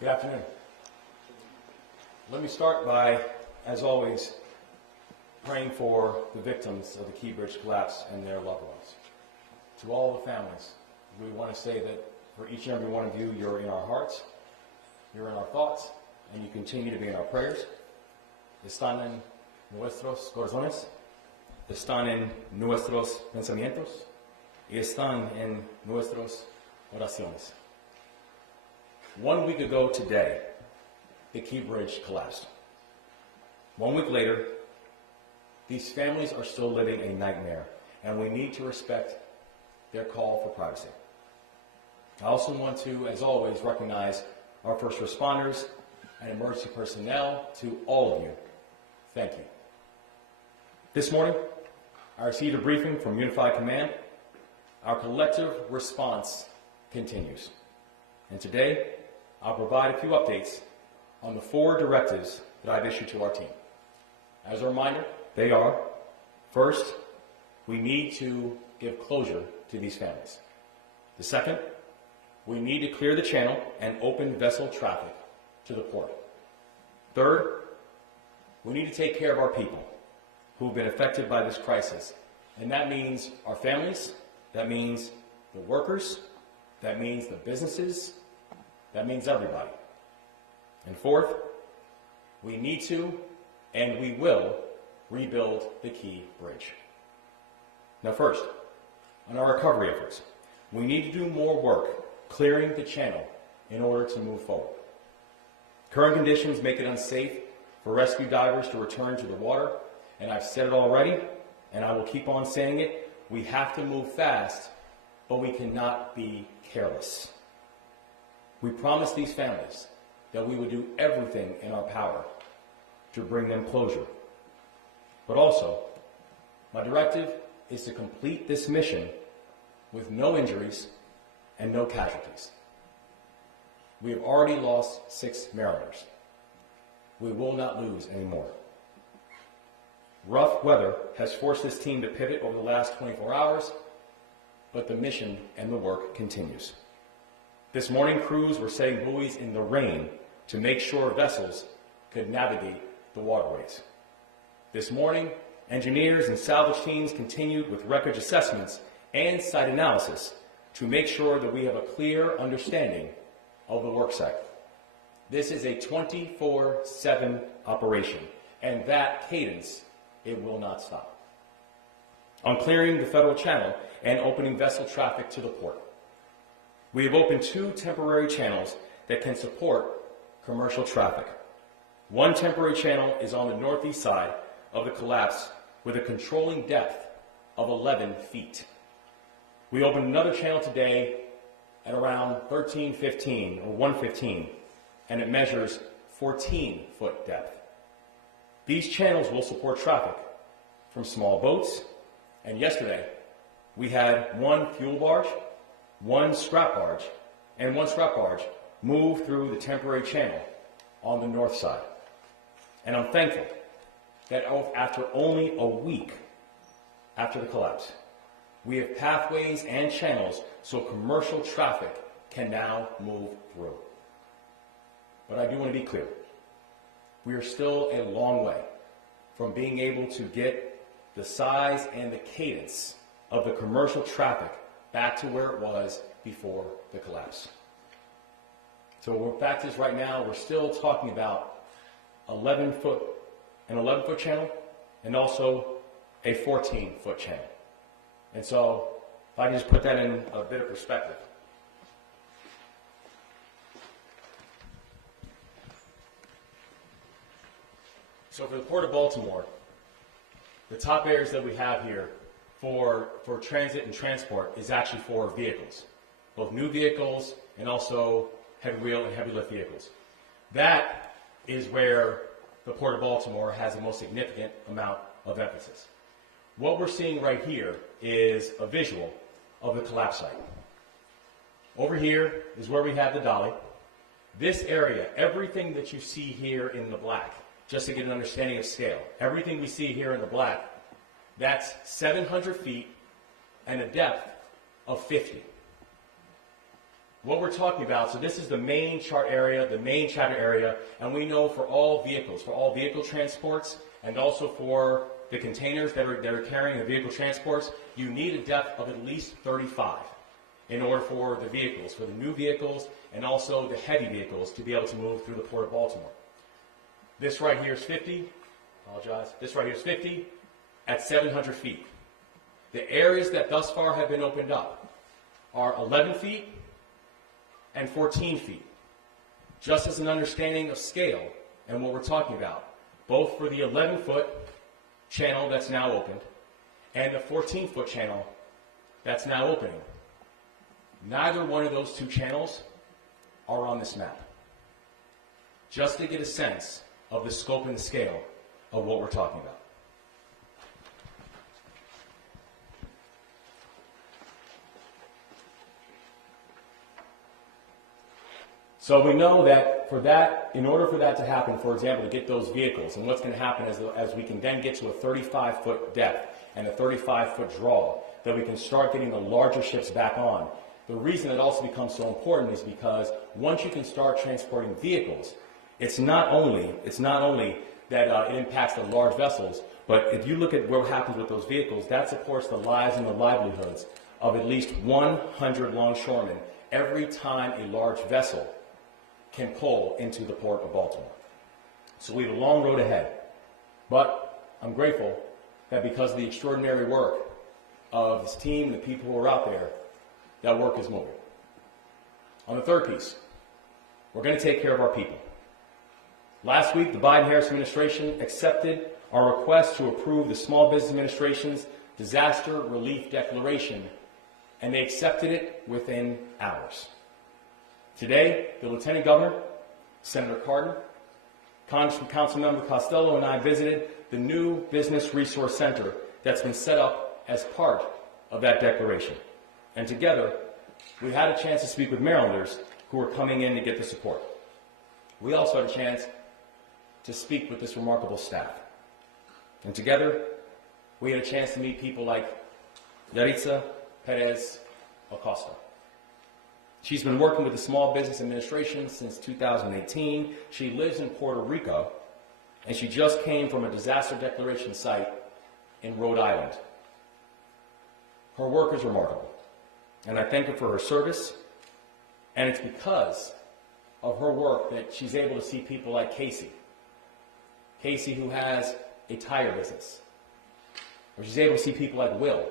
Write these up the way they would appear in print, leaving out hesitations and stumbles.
Good afternoon. Let me start by, as always, praying for the victims of the Key Bridge collapse and their loved ones. To all the families, we want to say that for each and every one of you, you're in our hearts, you're in our thoughts, and you continue to be in our prayers. Están en nuestros corazones, están en nuestros pensamientos, y están en nuestras oraciones. 1 week ago today, the Key Bridge collapsed. 1 week later, these families are still living a nightmare, and we need to respect their call for privacy. I also want to, as always, recognize our first responders and emergency personnel. To all of you, thank you. This morning, I received a briefing from Unified Command. Our collective response continues. And today, I'll provide a few updates on the 4 directives that I've issued to our team. As a reminder, they are, first, we need to give closure to these families. The second, we need to clear the channel and open vessel traffic to the port. Third, we need to take care of our people who have been affected by this crisis. And that means our families, that means the workers, that means the businesses, that means everybody. And fourth, we need to and we will rebuild the Key Bridge. Now first, on our recovery efforts, we need to do more work clearing the channel in order to move forward. Current conditions make it unsafe for rescue divers to return to the water, and I've said it already, and I will keep on saying it, we have to move fast, but we cannot be careless. We promised these families that we would do everything in our power to bring them closure. But also, my directive is to complete this mission with no injuries and no casualties. We have already lost 6 mariners. We will not lose any more. Rough weather has forced this team to pivot over the last 24 hours, but the mission and the work continues. This morning, crews were setting buoys in the rain to make sure vessels could navigate the waterways. This morning, engineers and salvage teams continued with wreckage assessments and site analysis to make sure that we have a clear understanding of the work site. This is a 24/7 operation, and that cadence, it will not stop. On clearing the federal channel and opening vessel traffic to the port, we have opened 2 temporary channels that can support commercial traffic. One temporary channel is on the northeast side of the collapse with a controlling depth of 11 feet. We opened another channel today at around 1315 or 115, and it measures 14-foot depth. These channels will support traffic from small boats, and yesterday we had 1 fuel barge, 1 scrap barge, and 1 scrap barge move through the temporary channel on the north side. And I'm thankful that after only a week after the collapse, we have pathways and channels so commercial traffic can now move through. But I do want to be clear. We are still a long way from being able to get the size and the cadence of the commercial traffic back to where it was before the collapse. So the fact is right now we're still talking about an 11-foot channel and also a 14-foot channel. And so if I can just put that in a bit of perspective. So for the Port of Baltimore, the top areas that we have here for transit and transport is actually for vehicles, both new vehicles and also heavy wheel and heavy lift vehicles. That is where the Port of Baltimore has the most significant amount of emphasis. What we're seeing right here is a visual of the collapse site. Over here is where we have the dolly. This area, everything that you see here in the black, just to get an understanding of scale, everything we see here in the black, that's 700 feet and a depth of 50. what we're talking about, so this is the main chart area, the main chatter area, and we know for all vehicle transports, and also for the containers that are carrying the vehicle transports, you need a depth of at least 35 in order for the vehicles, for the new vehicles, and also the heavy vehicles to be able to move through the Port of Baltimore. This right here is 50, this right here is 50 at 700 feet. The areas that thus far have been opened up are 11 feet and 14 feet. Just as an understanding of scale and what we're talking about, both for the 11-foot channel that's now opened and the 14-foot channel that's now opening. Neither one of those two channels are on this map. Just to get a sense of the scope and the scale of what we're talking about. So we know that in order for that to happen, for example, to get those vehicles, and what's going to happen as we can then get to a 35-foot depth and a 35-foot draw, that we can start getting the larger ships back on. The reason it also becomes so important is because once you can start transporting vehicles, it's not only that it impacts the large vessels, but if you look at what happens with those vehicles, that supports the lives and the livelihoods of at least 100 longshoremen every time a large vessel can pull into the Port of Baltimore. So we have a long road ahead. But I'm grateful that because of the extraordinary work of this team and the people who are out there, that work is moving. On the third piece, we're going to take care of our people. Last week, the Biden-Harris administration accepted our request to approve the Small Business Administration's Disaster Relief Declaration, and they accepted it within hours. Today, the Lieutenant Governor, Senator Cardin, Councilmember Costello, and I visited the new Business Resource Center that's been set up as part of that declaration. And together, we had a chance to speak with Marylanders who were coming in to get the support. We also had a chance to speak with this remarkable staff. And together, we had a chance to meet people like Yaritza Perez Acosta. She's been working with the Small Business Administration since 2018. She lives in Puerto Rico, and she just came from a disaster declaration site in Rhode Island. Her work is remarkable, and I thank her for her service, and it's because of her work that she's able to see people like Casey. Casey, who has a tire business. Or she's able to see people like Will,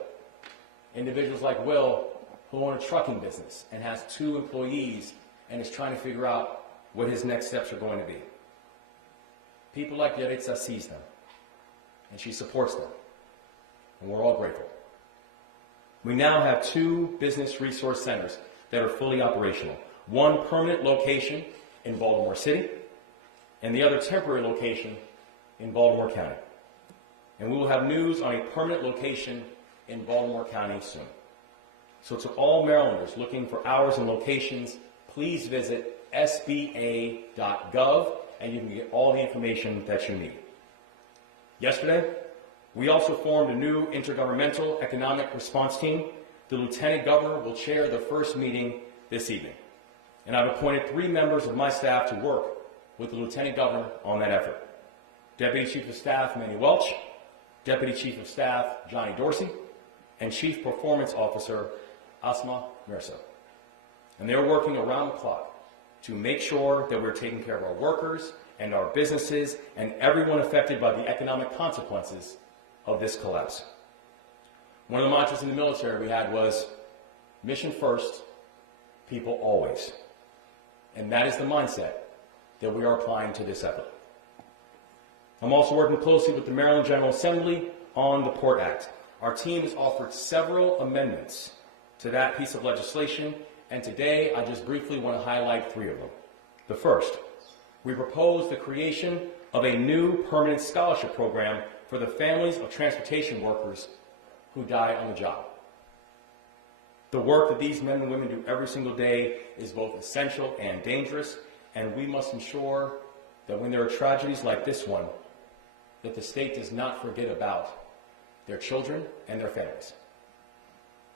individuals like Will who own a trucking business and has 2 employees and is trying to figure out what his next steps are going to be. People like Yaritza sees them, and she supports them, and we're all grateful. We now have 2 business resource centers that are fully operational. One permanent location in Baltimore City, and the other temporary location in Baltimore County. And we will have news on a permanent location in Baltimore County soon. So to all Marylanders looking for hours and locations, please visit sba.gov and you can get all the information that you need. Yesterday, we also formed a new intergovernmental economic response team. The Lieutenant Governor will chair the first meeting this evening. And I've appointed 3 members of my staff to work with the Lieutenant Governor on that effort. Deputy Chief of Staff Manny Welch, Deputy Chief of Staff Johnny Dorsey, and Chief Performance Officer Asma Mirza. And they're working around the clock to make sure that we're taking care of our workers and our businesses and everyone affected by the economic consequences of this collapse. One of the mantras in the military we had was, mission first, people always. And that is the mindset that we are applying to this effort. I'm also working closely with the Maryland General Assembly on the Port Act. Our team has offered several amendments to that piece of legislation, and today I just briefly want to highlight 3 of them. The first, we propose the creation of a new permanent scholarship program for the families of transportation workers who die on the job. The work that these men and women do every single day is both essential and dangerous, and we must ensure that when there are tragedies like this one, that the state does not forget about their children and their families.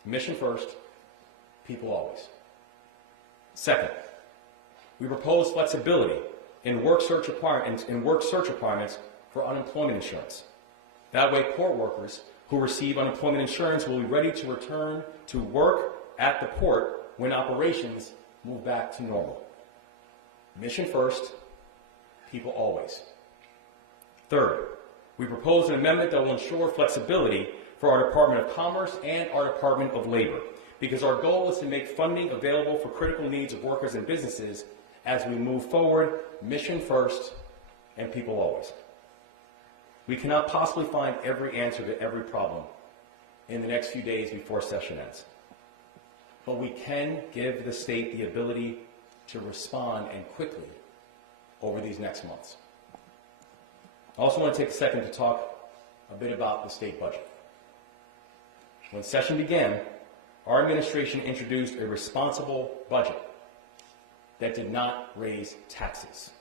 Mission first, people always. Second, we propose flexibility in work search requirements for unemployment insurance. That way, port workers who receive unemployment insurance will be ready to return to work at the port when operations move back to normal. Mission first, people always. Third, we propose an amendment that will ensure flexibility for our Department of Commerce and our Department of Labor, because our goal is to make funding available for critical needs of workers and businesses as we move forward, mission first, and people always. We cannot possibly find every answer to every problem in the next few days before session ends. But we can give the state the ability to respond, and quickly, over these next months. I also want to take a second to talk a bit about the state budget. When session began, our administration introduced a responsible budget that did not raise taxes.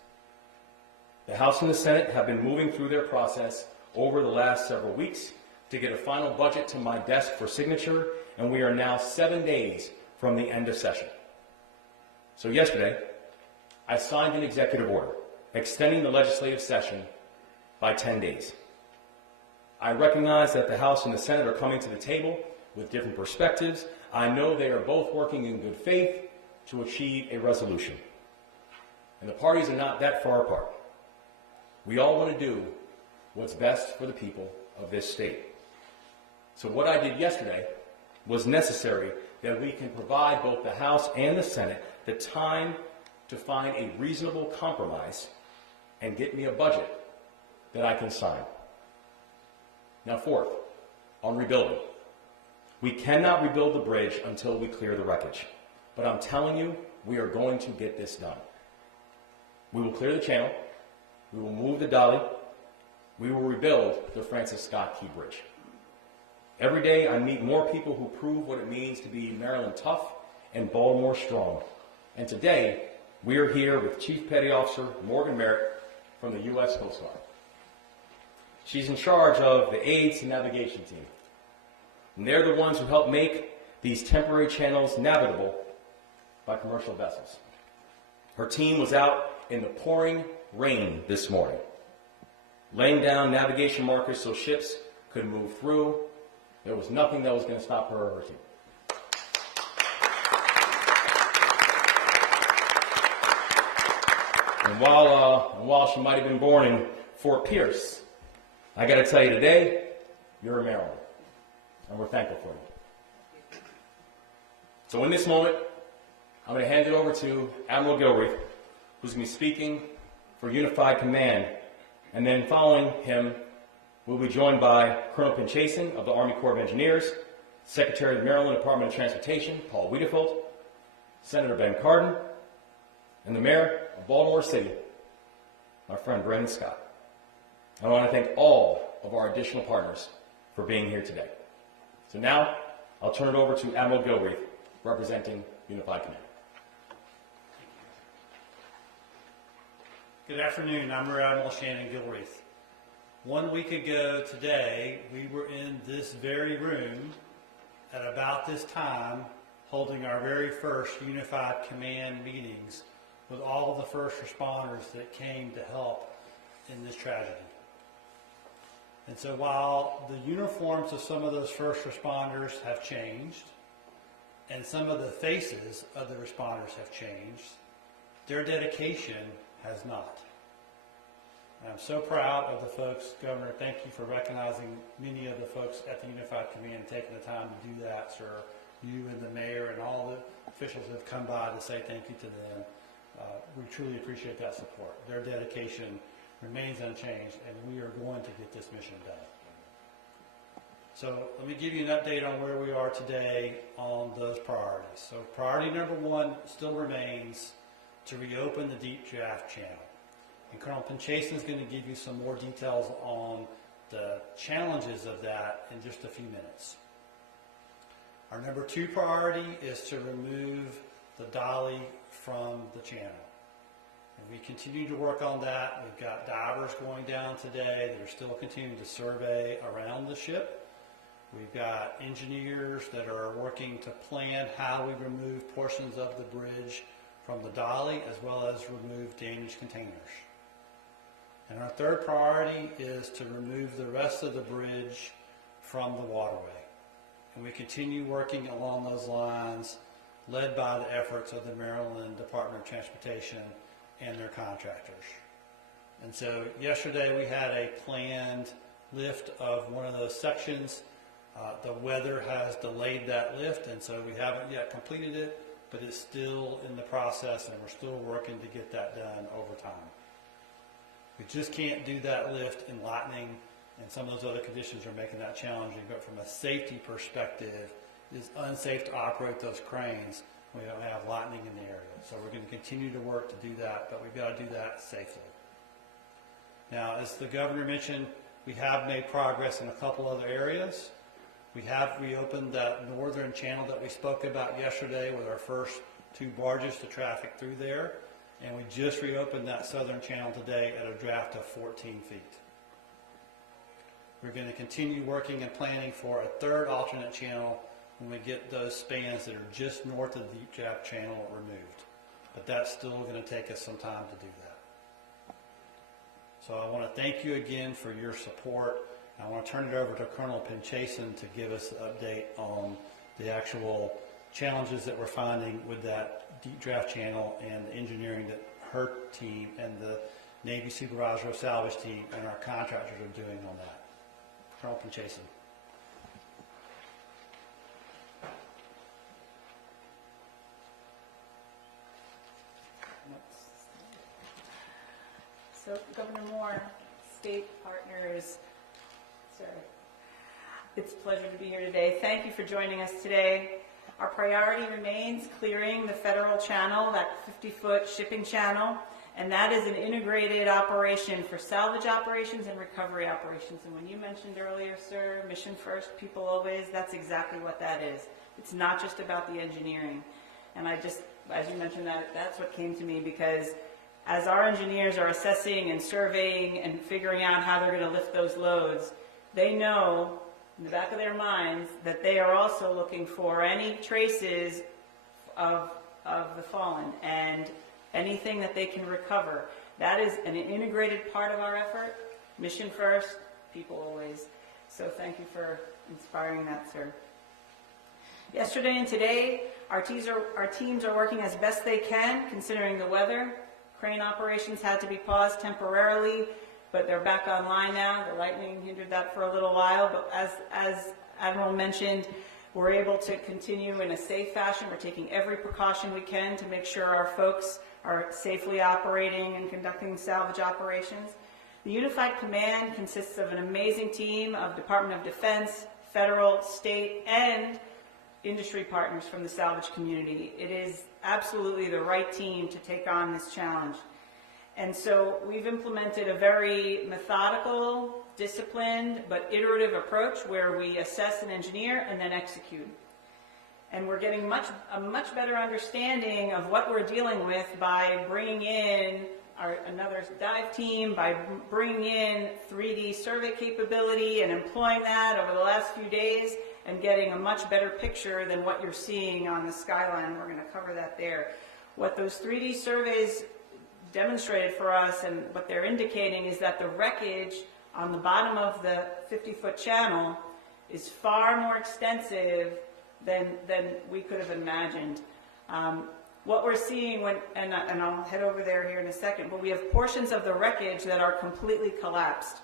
The House and the Senate have been moving through their process over the last several weeks to get a final budget to my desk for signature, and we are now 7 days from the end of session. So yesterday, I signed an executive order extending the legislative session by 10 days. I recognize that the House and the Senate are coming to the table with different perspectives. I know they are both working in good faith to achieve a resolution. And the parties are not that far apart. We all want to do what's best for the people of this state. So what I did yesterday was necessary that we can provide both the House and the Senate the time to find a reasonable compromise and get me a budget that I can sign. Now, fourth, on rebuilding. We cannot rebuild the bridge until we clear the wreckage. But I'm telling you, we are going to get this done. We will clear the channel. We will move the dolly. We will rebuild the Francis Scott Key Bridge. Every day I meet more people who prove what it means to be Maryland tough and Baltimore strong. And today, we are here with Chief Petty Officer Morgan Merritt from the U.S. Coast Guard. She's in charge of the aids and navigation team. And they're the ones who help make these temporary channels navigable by commercial vessels. Her team was out in the pouring rain this morning, laying down navigation markers so ships could move through. There was nothing that was going to stop her or her team. And while she might have been born in Fort Pierce, I got to tell you today, you're a Marylander, and we're thankful for you. So in this moment, I'm going to hand it over to Admiral Gilreath, who's going to be speaking for Unified Command, and then following him, we'll be joined by Colonel Pinchason of the Army Corps of Engineers, Secretary of the Maryland Department of Transportation, Paul Wiedefeld, Senator Ben Cardin, and the Mayor of Baltimore City, my friend Brandon Scott. I want to thank all of our additional partners for being here today. So now, I'll turn it over to Admiral Gilreath, representing Unified Command. Good afternoon, I'm Rear Admiral Shannon Gilreath. 1 week ago today, we were in this very room at about this time holding our very first Unified Command meetings with all of the first responders that came to help in this tragedy. And so while the uniforms of some of those first responders have changed, and some of the faces of the responders have changed, their dedication has not. And I'm so proud of the folks, Governor, thank you for recognizing many of the folks at the Unified Command taking the time to do that, sir. You and the mayor and all the officials have come by to say thank you to them. We truly appreciate that support. Their dedication remains unchanged, and we are going to get this mission done. So let me give you an update on where we are today on those priorities. So priority number one still remains to reopen the deep draft channel. And Colonel Pinchason is going to give you some more details on the challenges of that in just a few minutes. Our number two priority is to remove the dolly from the channel. And we continue to work on that. We've got divers going down today that are still continuing to survey around the ship. We've got engineers that are working to plan how we remove portions of the bridge from the dolly as well as remove damaged containers. And our third priority is to remove the rest of the bridge from the waterway. And we continue working along those lines, led by the efforts of the Maryland Department of Transportation and their contractors. And so yesterday we had a planned lift of one of those sections. The weather has delayed that lift, and so we haven't yet completed it, but it's still in the process, and we're still working to get that done over time. We just can't do that lift in lightning, and some of those other conditions are making that challenging, but from a safety perspective, it is unsafe to operate those cranes when we don't have lightning in the area. So we're going to continue to work to do that, but we've got to do that safely. Now, as the governor mentioned, we have made progress in a couple other areas. We have reopened that northern channel that we spoke about yesterday with our first 2 barges to traffic through there. And we just reopened that southern channel today at a draft of 14 feet. We're going to continue working and planning for a third alternate channel when we get those spans that are just north of the deep draft channel removed. But that's still going to take us some time to do that. So I want to thank you again for your support. I want to turn it over to Colonel Pinchason to give us an update on the actual challenges that we're finding with that deep draft channel and the engineering that her team and the Navy Supervisor of Salvage team and our contractors are doing on that. Colonel Pinchason. So, Governor Moore, state partners, sir, it's a pleasure to be here today. Thank you for joining us today. Our priority remains clearing the federal channel, that 50-foot shipping channel, and that is an integrated operation for salvage operations and recovery operations. And when you mentioned earlier, sir, mission first, people always, that's exactly what that is. It's not just about the engineering. And I just, as you mentioned that, that's what came to me, because as our engineers are assessing and surveying and figuring out how they're going to lift those loads, they know in the back of their minds that they are also looking for any traces of the fallen and anything that they can recover. That is an integrated part of our effort. Mission first, people always. So thank you for inspiring that, sir. Yesterday and today, our teams are working as best they can, considering the weather. Crane operations had to be paused temporarily, but they're back online now. The lightning hindered that for a little while, but as Admiral mentioned, we're able to continue in a safe fashion. We're taking every precaution we can to make sure our folks are safely operating and conducting salvage operations. The Unified Command consists of an amazing team of Department of Defense, federal, state, and industry partners from the salvage community. It is absolutely the right team to take on this challenge. And so we've implemented a very methodical, disciplined, but iterative approach where we assess and engineer and then execute. And we're getting a much better understanding of what we're dealing with by bringing in another dive team, by bringing in 3D survey capability and employing that over the last few days and getting a much better picture than what you're seeing on the skyline. We're going to cover that there. What those 3D surveys demonstrated for us and what they're indicating is that the wreckage on the bottom of the 50-foot channel is far more extensive than we could have imagined. What we're seeing and I'll head over there here in a second, but we have portions of the wreckage that are completely collapsed.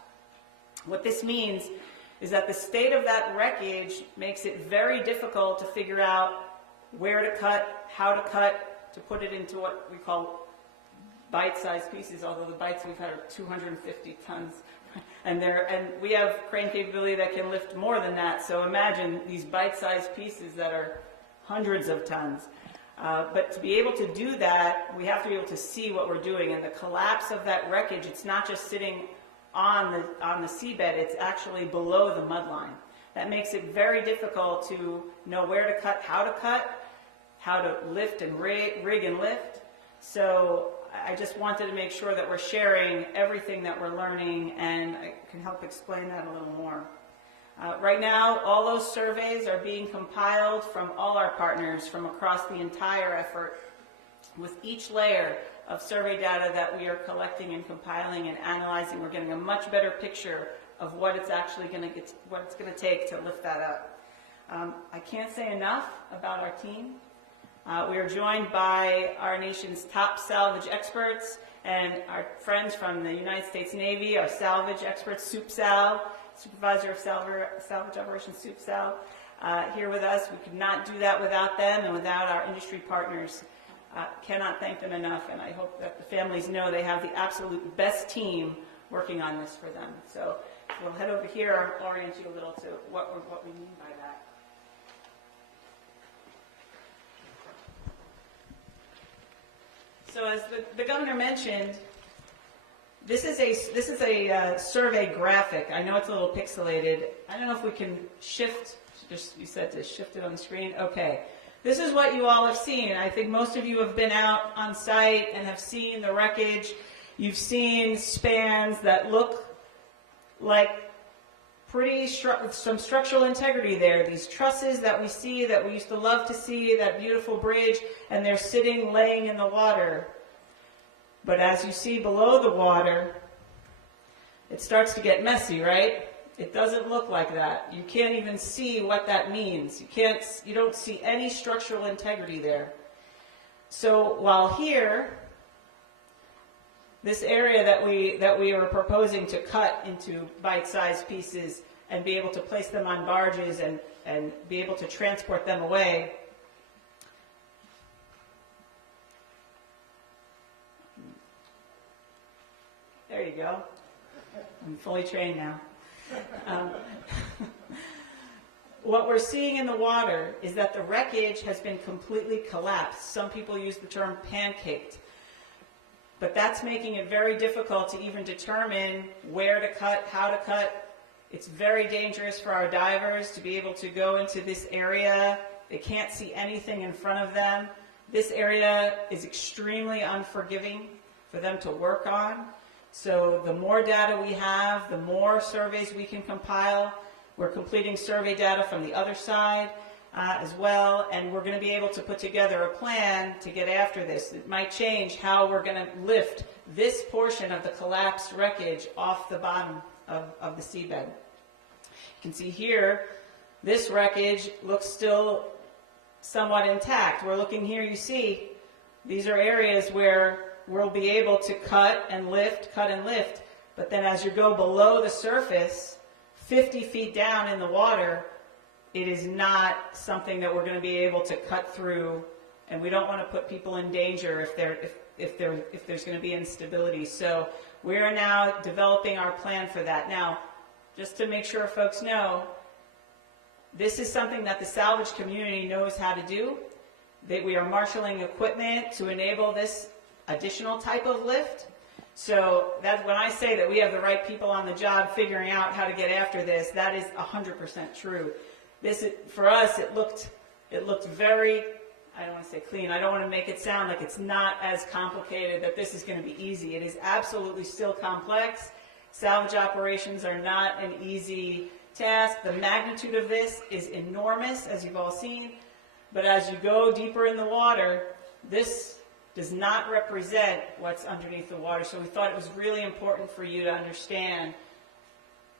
What this means is that the state of that wreckage makes it very difficult to figure out where to cut, how to put it into what we call bite-sized pieces, although the bites we've had are 250 tons. And we have crane capability that can lift more than that, so imagine these bite-sized pieces that are hundreds of tons. But to be able to do that, we have to be able to see what we're doing, and the collapse of that wreckage, it's not just sitting on the seabed, it's actually below the mud line. That makes it very difficult to know where to cut, how to lift and rig and lift. So I just wanted to make sure that we're sharing everything that we're learning, and I can help explain that a little more. Right now, all those surveys are being compiled from all our partners from across the entire effort. With each layer of survey data that we are collecting and compiling and analyzing, we're getting a much better picture of what it's actually going to get, what it's going to take to lift that up. I can't say enough about our team. We are joined by our nation's top salvage experts and our friends from the United States Navy, our salvage experts, Soup Sal, Supervisor of Salvage Operations Soup Sal, here with us. We could not do that without them and without our industry partners. Cannot thank them enough, and I hope that the families know they have the absolute best team working on this for them. So we'll head over here, I'll orient you a little to what we mean by that. So as the governor mentioned, this is a survey graphic. I know it's a little pixelated. I don't know if we can shift, just you said to shift it on the screen. Okay. This is what you all have seen. I think most of you have been out on site and have seen the wreckage. You've seen spans that look like some structural integrity there. These trusses that we see, that we used to love to see, that beautiful bridge, and they're sitting, laying in the water. But as you see below the water, it starts to get messy, right? It doesn't look like that. You can't even see what that means. You don't see any structural integrity there. So while here, this area that we are proposing to cut into bite-sized pieces and be able to place them on barges and be able to transport them away, there you go. I'm fully trained now. What we're seeing in the water is that the wreckage has been completely collapsed. Some people use the term pancaked. But that's making it very difficult to even determine where to cut, how to cut. It's very dangerous for our divers to be able to go into this area. They can't see anything in front of them. This area is extremely unforgiving for them to work on. So the more data we have, the more surveys we can compile. We're completing survey data from the other side as well, and we're going to be able to put together a plan to get after this. It might change how we're going to lift this portion of the collapsed wreckage off the bottom of the seabed. You can see here, this wreckage looks still somewhat intact. We're looking here, you see, these are areas where we'll be able to cut and lift, but then as you go below the surface, 50 feet down in the water, it is not something that we're going to be able to cut through, and we don't want to put people in danger if there's going to be instability. So we are now developing our plan for that. Now, just to make sure folks know, this is something that the salvage community knows how to do. That we are marshaling equipment to enable this additional type of lift. So that when I say that we have the right people on the job figuring out how to get after this, that is 100% true. This, for us, it looked very, I don't want to say clean, I don't want to make it sound like it's not as complicated, that this is going to be easy. It is absolutely still complex. Salvage operations are not an easy task. The magnitude of this is enormous, as you've all seen. But as you go deeper in the water, this does not represent what's underneath the water. So we thought it was really important for you to understand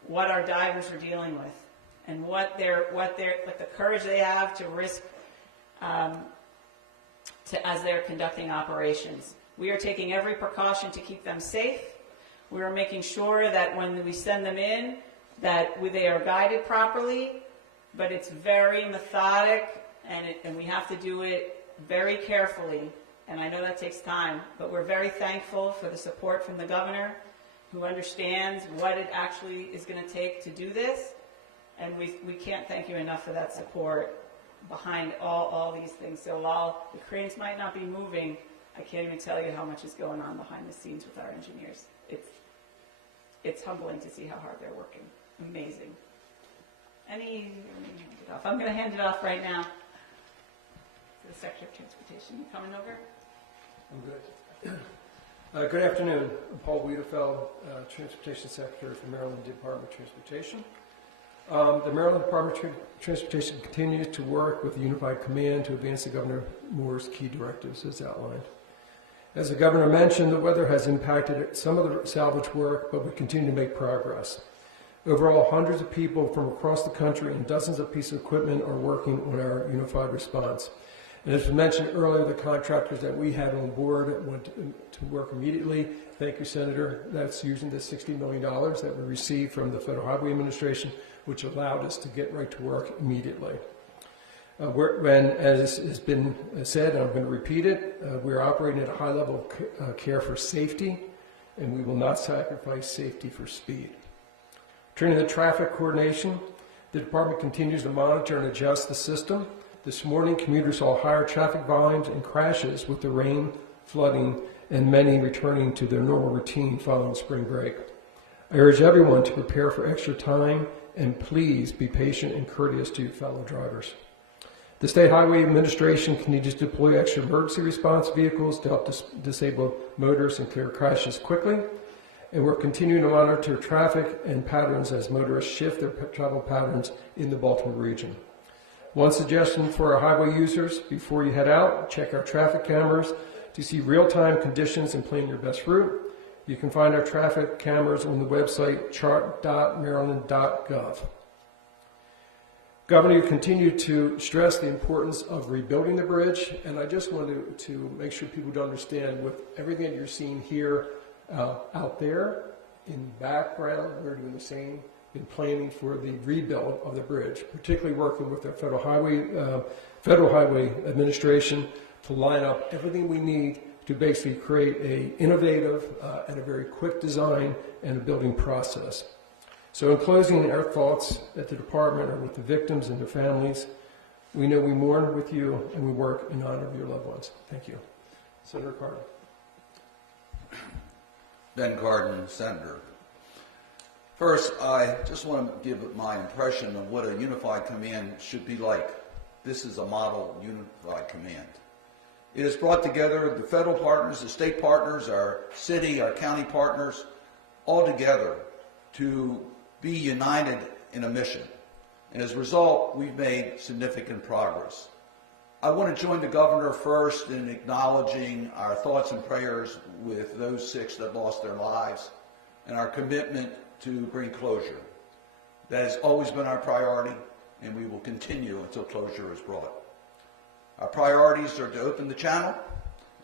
what our divers are dealing with and what the courage they have to risk as they're conducting operations. We are taking every precaution to keep them safe. We are making sure that when we send them in, that they are guided properly, but it's very methodic, and we have to do it very carefully. And I know that takes time, but we're very thankful for the support from the governor, who understands what it actually is going to take to do this. And we can't thank you enough for that support behind all these things. So while the cranes might not be moving, I can't even tell you how much is going on behind the scenes with our engineers. It's humbling to see how hard they're working. Amazing. I'm going to hand it off right now to the Secretary of Transportation. You coming over? I'm good. Good afternoon. I'm Paul Wiedefeld, Transportation Secretary for Maryland Department of Transportation. The Maryland Department of Transportation continues to work with the Unified Command to advance the Governor Moore's key directives as outlined. As the governor mentioned, the weather has impacted some of the salvage work, but we continue to make progress. Overall, hundreds of people from across the country and dozens of pieces of equipment are working on our unified response. And as was mentioned earlier, the contractors that we had on board went to work immediately. Thank you, Senator. That's using the $60 million that we received from the Federal Highway Administration, which allowed us to get right to work immediately. As has been said, and I'm going to repeat it, we're operating at a high level of care for safety, and we will not sacrifice safety for speed. Turning to traffic coordination, the department continues to monitor and adjust the system. This morning, commuters saw higher traffic volumes and crashes with the rain, flooding, and many returning to their normal routine following spring break. I urge everyone to prepare for extra time and please be patient and courteous to your fellow drivers. The State Highway Administration continues to deploy extra emergency response vehicles to help disable motorists and clear crashes quickly. And we're continuing to monitor traffic and patterns as motorists shift their travel patterns in the Baltimore region. One suggestion for our highway users: before you head out, check our traffic cameras to see real-time conditions and plan your best route. You can find our traffic cameras on the website chart.maryland.gov. Governor, you continue to stress the importance of rebuilding the bridge, and I just wanted to make sure people would understand, with everything that you're seeing here out there in the background, we're doing the same in planning for the rebuild of the bridge, particularly working with the Federal Highway Administration to line up everything we need to basically create an innovative and a very quick design and a building process. So in closing, our thoughts at the department are with the victims and their families. We know we mourn with you and we work in honor of your loved ones. Thank you. Senator Cardin. Ben Cardin, Senator. First, I just want to give my impression of what a unified command should be like. This is a model unified command. It has brought together the federal partners, the state partners, our city, our county partners, all together to be united in a mission. And as a result, we've made significant progress. I want to join the governor first in acknowledging our thoughts and prayers with those 6 that lost their lives and our commitment to bring closure. That has always been our priority, and we will continue until closure is brought. Our priorities are to open the channel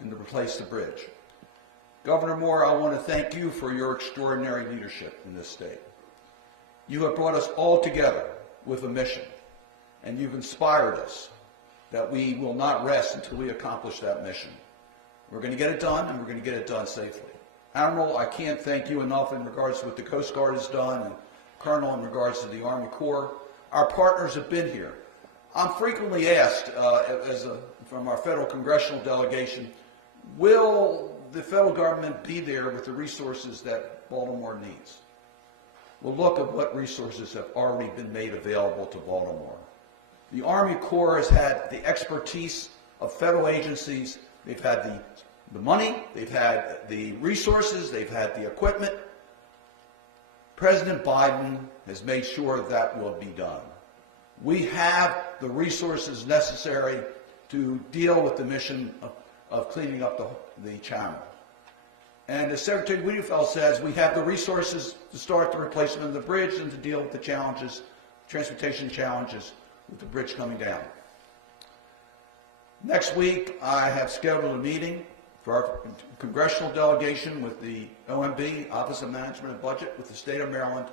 and to replace the bridge. Governor Moore, I want to thank you for your extraordinary leadership in this state. You have brought us all together with a mission, and you've inspired us that we will not rest until we accomplish that mission. We're going to get it done, and we're going to get it done safely. Admiral, I can't thank you enough in regards to what the Coast Guard has done, and Colonel, in regards to the Army Corps. Our partners have been here. I'm frequently asked from our federal congressional delegation, will the federal government be there with the resources that Baltimore needs? Well, look at what resources have already been made available to Baltimore. The Army Corps has had the expertise of federal agencies. They've had the money, they've had the resources, they've had the equipment. President Biden has made sure that will be done. We have the resources necessary to deal with the mission of cleaning up the channel. And as Secretary Wiedefeld says, we have the resources to start the replacement of the bridge and to deal with the challenges, transportation challenges with the bridge coming down. Next week, I have scheduled a meeting for our congressional delegation with the OMB, Office of Management and Budget, with the state of Maryland,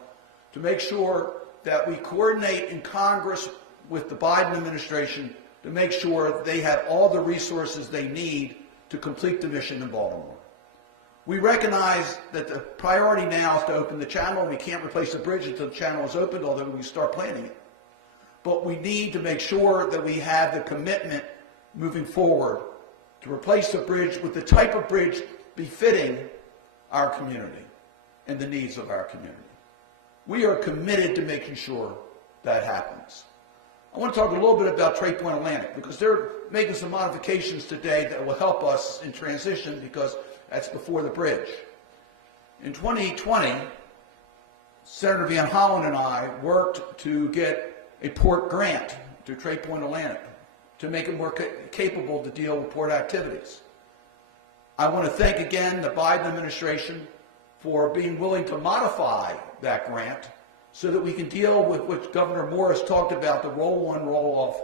to make sure that we coordinate in Congress with the Biden administration to make sure they have all the resources they need to complete the mission in Baltimore. We recognize that the priority now is to open the channel. We can't replace the bridge until the channel is opened, although we start planning it. But we need to make sure that we have the commitment moving forward to replace the bridge with the type of bridge befitting our community and the needs of our community. We are committed to making sure that happens. I want to talk a little bit about Trade Point Atlantic because they're making some modifications today that will help us in transition because that's before the bridge. In 2020, Senator Van Hollen and I worked to get a port grant to Trade Point Atlantic to make it more capable to deal with port activities. I want to thank again the Biden administration for being willing to modify that grant so that we can deal with what Governor Moore has talked about, the roll-on, roll-off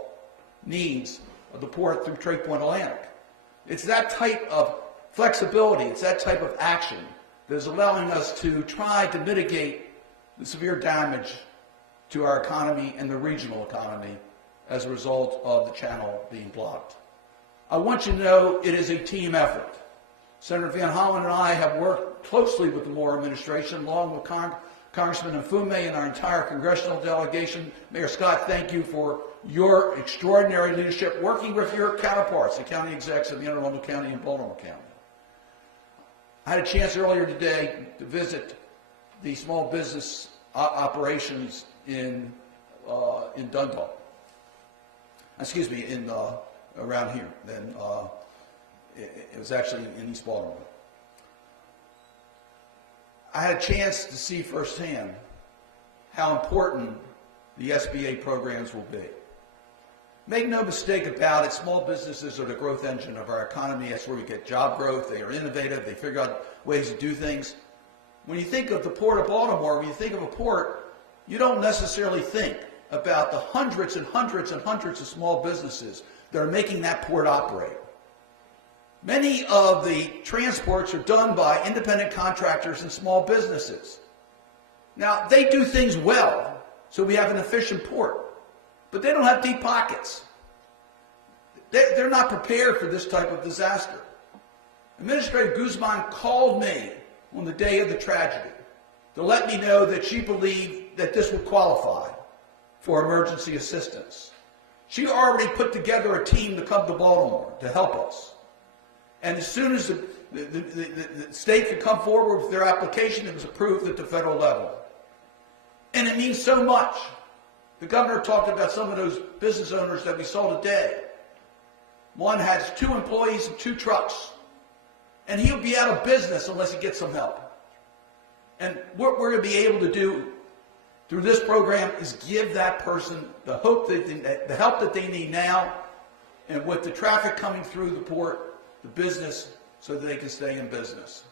needs of the port through Trade Point Atlantic. It's that type of flexibility, it's that type of action that is allowing us to try to mitigate the severe damage to our economy and the regional economy as a result of the channel being blocked. I want you to know it is a team effort. Senator Van Hollen and I have worked closely with the Moore administration, along with Congressman Mfume and our entire congressional delegation. Mayor Scott, thank you for your extraordinary leadership, working with your counterparts, the county execs of the Anne Arundel County and Baltimore County. I had a chance earlier today to visit the small business operations in Dundalk. Excuse me, around here. Then it was actually in East Baltimore. I had a chance to see firsthand how important the SBA programs will be. Make no mistake about it, small businesses are the growth engine of our economy. That's where we get job growth. They are innovative. They figure out ways to do things. When you think of the Port of Baltimore, when you think of a port, you don't necessarily think about the hundreds and hundreds and hundreds of small businesses that are making that port operate. Many of the transports are done by independent contractors and small businesses. Now, they do things well, so we have an efficient port. But they don't have deep pockets. They're not prepared for this type of disaster. Administrator Guzman called me on the day of the tragedy to let me know that she believed that this would qualify for emergency assistance. She already put together a team to come to Baltimore to help us. And as soon as the state could come forward with their application, it was approved at the federal level. And it means so much. The governor talked about some of those business owners that we saw today. One has 2 employees and 2 trucks. And he'll be out of business unless he gets some help. And what we're going to be able to do through this program is give that person the hope that the help that they need now, and with the traffic coming through the port, the business, so that they can stay in business.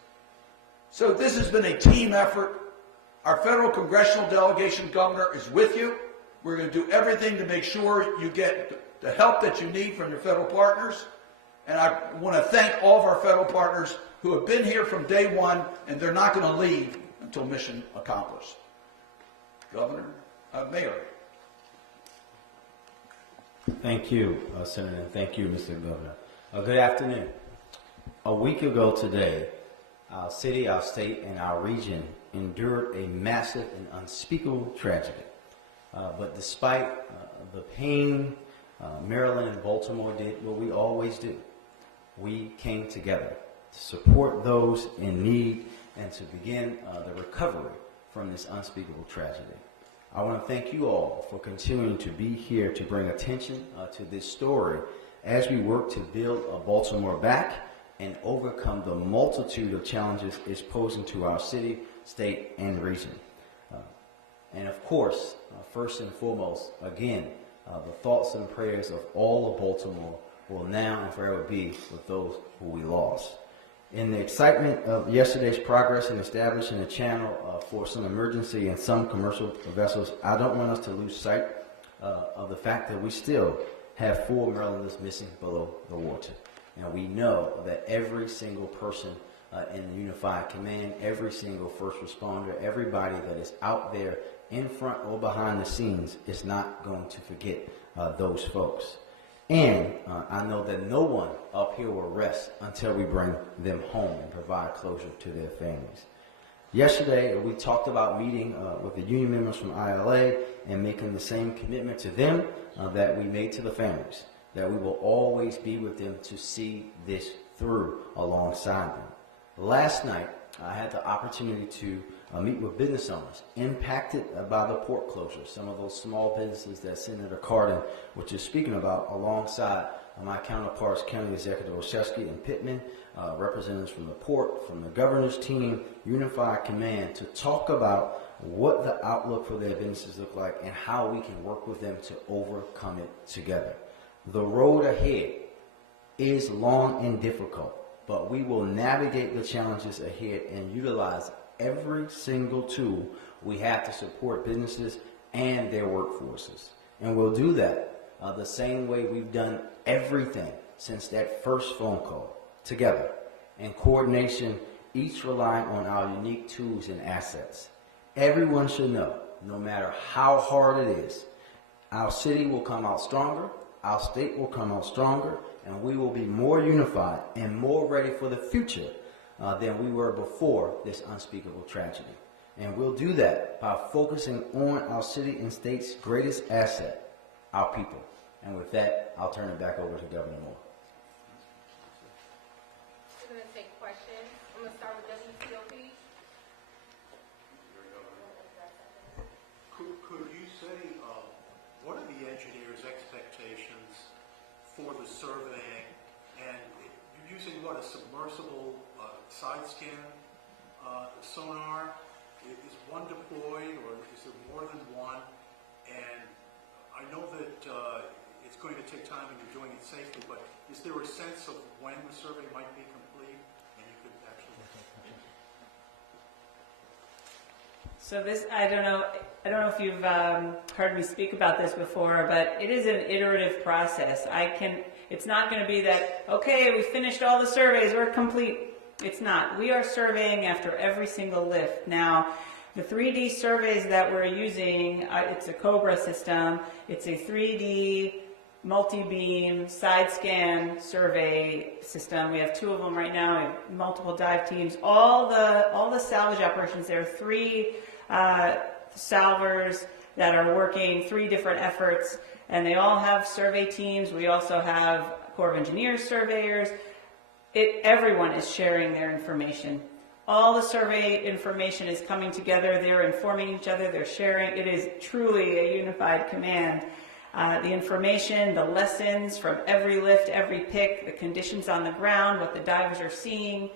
So this has been a team effort. Our federal congressional delegation, Governor, is with you. We're going to do everything to make sure you get the help that you need from your federal partners. And I want to thank all of our federal partners who have been here from day one, and they're not going to leave until mission accomplished. Governor, Mayor. Thank you, Senator, and thank you, Mr. Governor. Good afternoon. A week ago today, our city, our state, and our region endured a massive and unspeakable tragedy. But despite the pain, Maryland and Baltimore did what we always do. We came together to support those in need and to begin the recovery from this unspeakable tragedy. I want to thank you all for continuing to be here to bring attention to this story as we work to build Baltimore back and overcome the multitude of challenges it's posing to our city, state, and region. And of course, first and foremost, again, the thoughts and prayers of all of Baltimore will now and forever be with those who we lost. In the excitement of yesterday's progress in establishing a channel for some emergency and some commercial vessels, I don't want us to lose sight of the fact that we still have 4 Marylanders missing below the water. Now, we know that every single person in the Unified Command, every single first responder, everybody that is out there in front or behind the scenes is not going to forget those folks. And I know that no one up here will rest until we bring them home and provide closure to their families. Yesterday, we talked about meeting with the union members from ILA and making the same commitment to them that we made to the families, that we will always be with them to see this through alongside them. Last night, I had the opportunity to meet with business owners impacted by the port closure, some of those small businesses that Senator Cardin was just speaking about, alongside my counterparts, County Executive Olszewski and Pittman, representatives from the port, from the governor's team, Unified Command, to talk about what the outlook for their businesses look like and how we can work with them to overcome it together. The road ahead is long and difficult, but we will navigate the challenges ahead and utilize every single tool we have to support businesses and their workforces. And we'll do that the same way we've done everything since that first phone call, together, in coordination, each relying on our unique tools and assets. Everyone should know, no matter how hard it is, our city will come out stronger, our state will come out stronger, and we will be more unified and more ready for the future than we were before this unspeakable tragedy. And we'll do that by focusing on our city and state's greatest asset, our people. And with that, I'll turn it back over to Governor Moore. We're going to take questions. I'm going to start with WCOP. Could you say, what are the engineers' expectations for the surveying? And you're using what, a submersible side scan sonar? Is one deployed, or is there more than one? And I know that it's going to take time and you're doing it safely, but is there a sense of when the survey might be complete and you could actually... So this, I don't know if you've heard me speak about this before, but it is an iterative process. It's not going to be that, okay, we finished all the surveys, we're complete. It's not. We are surveying after every single lift. Now, the 3D surveys that we're using, it's a COBRA system. It's a 3D multi-beam side scan survey system. We have 2 of them right now. We have multiple dive teams. All the salvage operations, there are 3 salvers that are working 3 different efforts, and they all have survey teams. We also have Corps of Engineers surveyors. Everyone is sharing their information. All the survey information is coming together. They're informing each other. They're sharing. It is truly a unified command. The information, the lessons from every lift, every pick, the conditions on the ground, what the divers are seeing.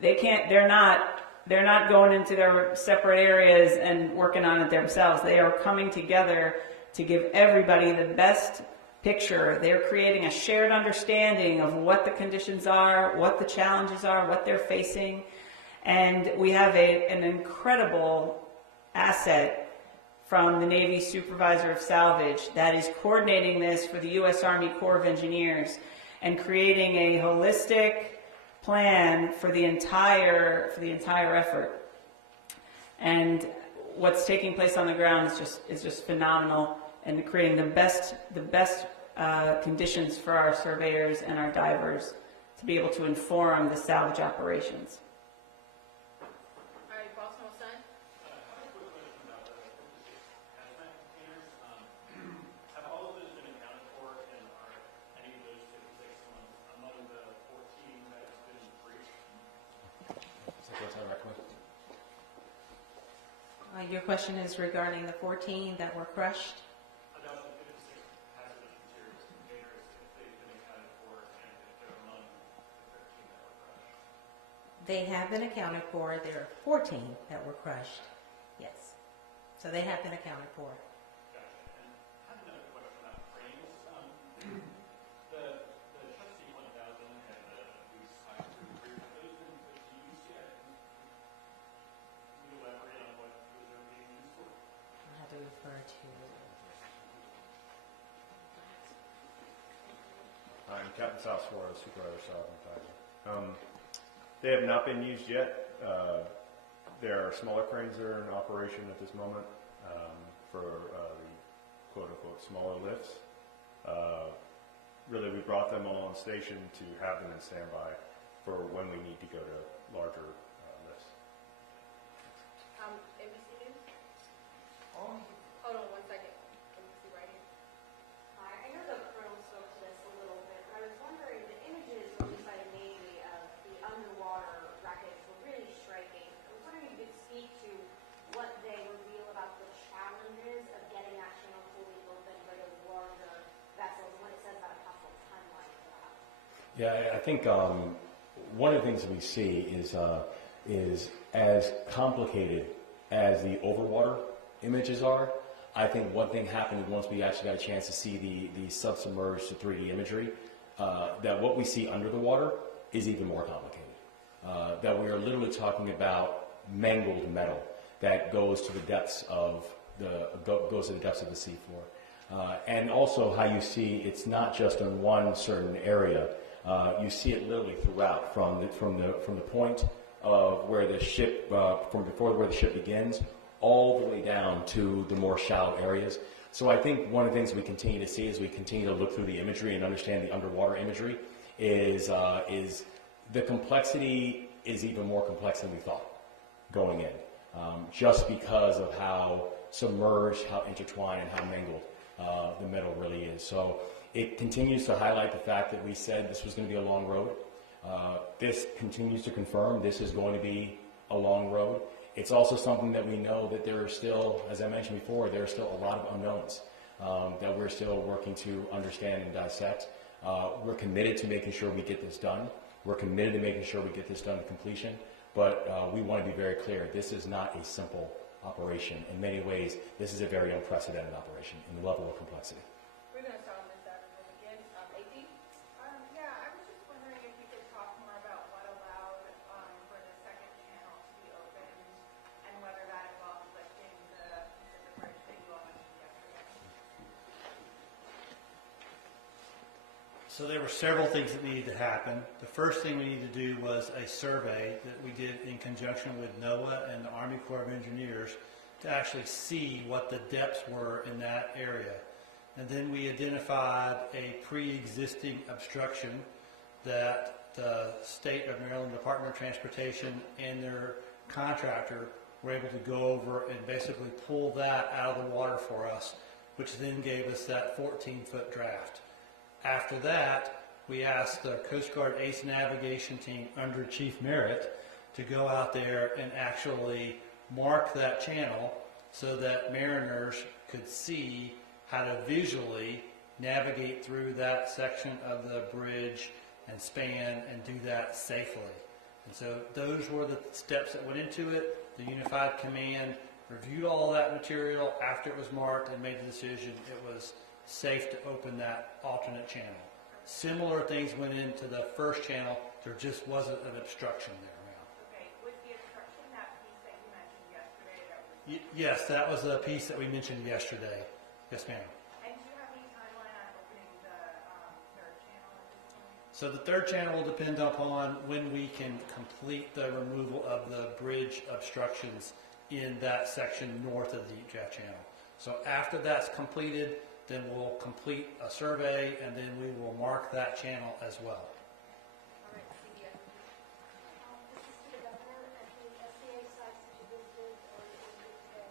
They're not going into their separate areas and working on it themselves. They are coming together to give everybody the best picture. They're creating a shared understanding of what the conditions are, what the challenges are, what they're facing. And we have an incredible asset from the Navy Supervisor of Salvage that is coordinating this for the U.S. Army Corps of Engineers and creating a holistic plan for the entire effort. And what's taking place on the ground is just phenomenal, and creating the best conditions for our surveyors and our divers to be able to inform the salvage operations. All right, Baltimore Sun. Have all of those been accounted for, and are any of those 56 ones among the 14 that have been breached? Your question is regarding the 14 that were crushed? About the 56 hazardous materials containers, if they've been accounted for, and if they're among the 13 that were crushed. They have been accounted for. There are 14 that were crushed. Yes. So they have been accounted for. Gotcha. And I have another question about cranes. The Trustee 1000 and the Goose High Crew Bridge, have those been put to use yet? Can you elaborate on what those are being used for? I have to refer to. I'm Captain South Suarez, Supervisor Southern Tiger. They have not been used yet. There are smaller cranes that are in operation at this moment for the quote-unquote smaller lifts. Really, we brought them all on station to have them in standby for when we need to go to larger lifts. NBC News. Hold on 1 second. NBC right here. Hi, I know the Colonel spoke to this a little bit, but I was wondering, the images released by the Navy of the underwater wreckage were really striking. I was wondering if you could speak to what they reveal about the challenges of getting that channel fully open for those larger vessels, and what it says about a possible timeline for that. Yeah, I think one of the things we see is as complicated as the overwater images are. I think one thing happened once we actually got a chance to see the submerged 3D imagery, that what we see under the water is even more complicated. That we are literally talking about mangled metal that goes to the depths of the seafloor. And also how you see it's not just in one certain area. You see it literally throughout, from the point of where the ship, from before where the ship begins, all the way down to the more shallow areas. So I think one of the things we continue to see as we continue to look through the imagery and understand the underwater imagery is the complexity is even more complex than we thought going in, just because of how submerged, how intertwined, and how mangled the metal really is. So it continues to highlight the fact that we said this was going to be a long road. This continues to confirm this is going to be a long road. It's also something that we know that there are still, as I mentioned before, there are still a lot of unknowns that we're still working to understand and dissect. We're committed to making sure we get this done. We're committed to making sure we get this done to completion. But we want to be very clear, this is not a simple operation. In many ways, this is a very unprecedented operation in the level of complexity. We're going to start on this side of the room again. 18? Yeah, I was just wondering if you could talk more about what allowed for the second channel to be opened and whether that involved lifting the bridge that you all mentioned yesterday. So there were several things that needed to happen. The first thing we needed to do was a survey that we did in conjunction with NOAA and the Army Corps of Engineers to actually see what the depths were in that area. And then we identified a pre-existing obstruction that the State of Maryland Department of Transportation and their contractor were able to go over and basically pull that out of the water for us, which then gave us that 14-foot draft. After that, we asked the Coast Guard Ace Navigation Team under Chief Merritt to go out there and actually mark that channel so that mariners could see how to visually navigate through that section of the bridge and span and do that safely. And so those were the steps that went into it. The Unified Command reviewed all that material after it was marked and made the decision it was safe to open that alternate channel. Similar things went into the first channel. There just wasn't an obstruction there. Okay, was the obstruction that piece that you mentioned yesterday that was... Yes, that was the piece that we mentioned yesterday. Yes, ma'am. And do you have any timeline on opening the third channel at this point? So the third channel will depend upon when we can complete the removal of the bridge obstructions in that section north of the Deep Draft Channel. So after that's completed, then we'll complete a survey and then we will mark that channel as well. All right, CBS. This is to the governor at the SCA sites that you visited or today.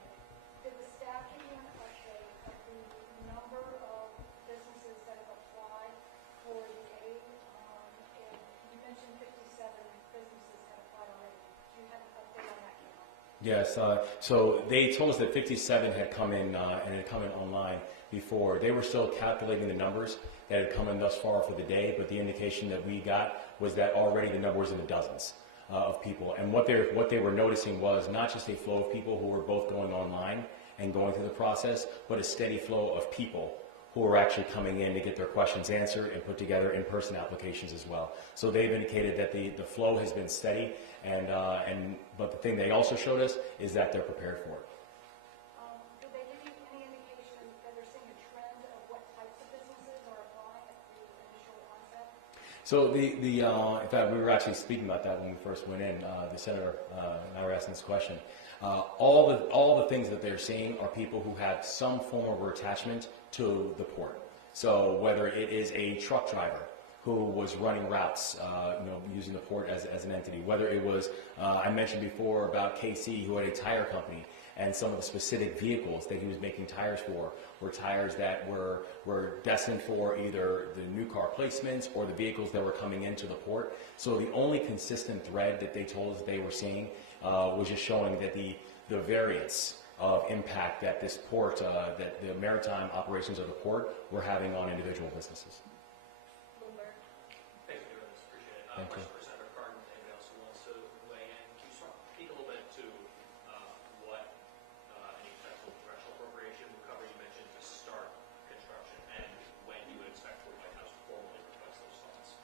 Did the staff give you an update of the number of businesses that have applied for the aid? And you mentioned 57 businesses have applied already. Do you have an update on that count? Yes, so they told us that 57 had come in and had come in online before. They were still calculating the numbers that had come in thus far for the day, but the indication that we got was that already the number was in the dozens of people. And what they were noticing was not just a flow of people who were both going online and going through the process, but a steady flow of people who are actually coming in to get their questions answered and put together in-person applications as well. So they've indicated that the flow has been steady, but the thing they also showed us is that they're prepared for it. Did they give you any indication that they're seeing a trend of what types of businesses are applying at the initial onset? So in fact, we were actually speaking about that when we first went in. The senator and I were asking this question. All the things that they're seeing are people who have some form of attachment to the port. So whether it is a truck driver who was running routes, using the port as an entity, whether it was I mentioned before about KC who had a tire company, and some of the specific vehicles that he was making tires for were tires that were destined for either the new car placements or the vehicles that were coming into the port. So the only consistent thread that they told us they were seeing was just showing that the variance of impact that this port, that the maritime operations of the port were having on individual businesses. Bloomberg. Thanks for doing this, appreciate it. Thank you. Question for Senator Cardin, anybody else who wants to weigh in? Can you speak a little bit to what any potential congressional appropriation recovery you mentioned to start construction and when you would expect for the White House to formally request those funds?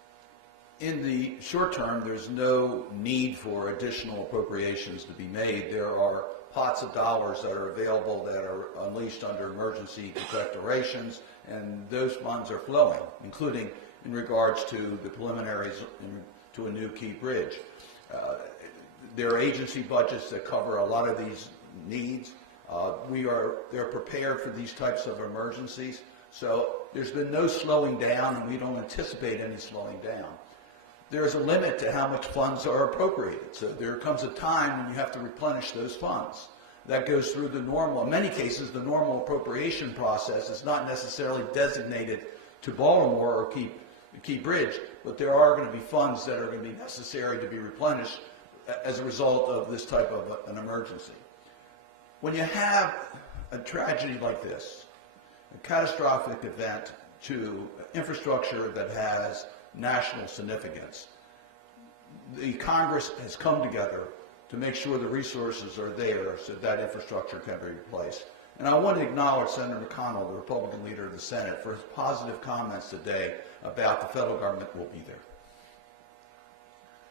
In the short term, there's no need for additional appropriations to be made. There are pots of dollars that are available that are unleashed under emergency declarations, and those funds are flowing, including in regards to the preliminaries to a new key bridge. There are agency budgets that cover a lot of these needs. They're prepared for these types of emergencies, so there's been no slowing down, and we don't anticipate any slowing down. There's a limit to how much funds are appropriated, so there comes a time when you have to replenish those funds. That goes through the normal, in many cases, the normal appropriation process is not necessarily designated to Baltimore or Key Bridge, but there are going to be funds that are going to be necessary to be replenished as a result of this type of an emergency. When you have a tragedy like this, a catastrophic event to infrastructure that has national significance, the Congress has come together to make sure the resources are there so that infrastructure can be replaced. And I want to acknowledge Senator McConnell, the Republican leader of the Senate, for his positive comments today about the federal government will be there.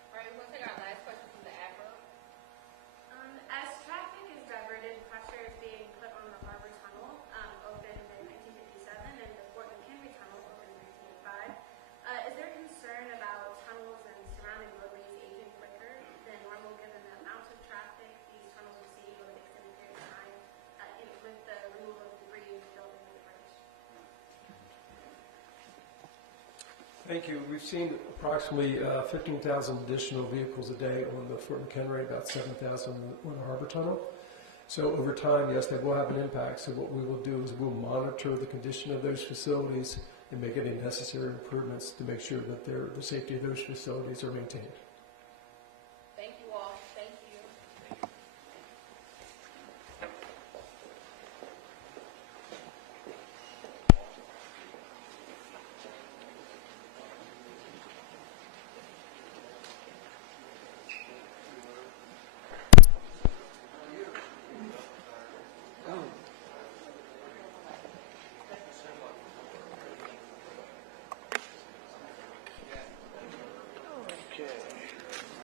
All right, we'll take our last question from the AFRO. As traffic is diverted, pressure is being put on the Harbor Tunnel, opened in 1957, and the Fort McHenry Tunnel, opened in 1985. Is there concern about tunnels and surrounding roadways aging quicker than normal given the amount of traffic these tunnels receive over an extended period of time, with the removal of debris and building of the bridge? Thank you. We've seen approximately 15,000 additional vehicles a day on the Fort McHenry, about 7,000 on the Harbor Tunnel. So over time, yes, they will have an impact. So what we will do is we'll monitor the condition of those facilities and make any necessary improvements to make sure that the safety of those facilities are maintained.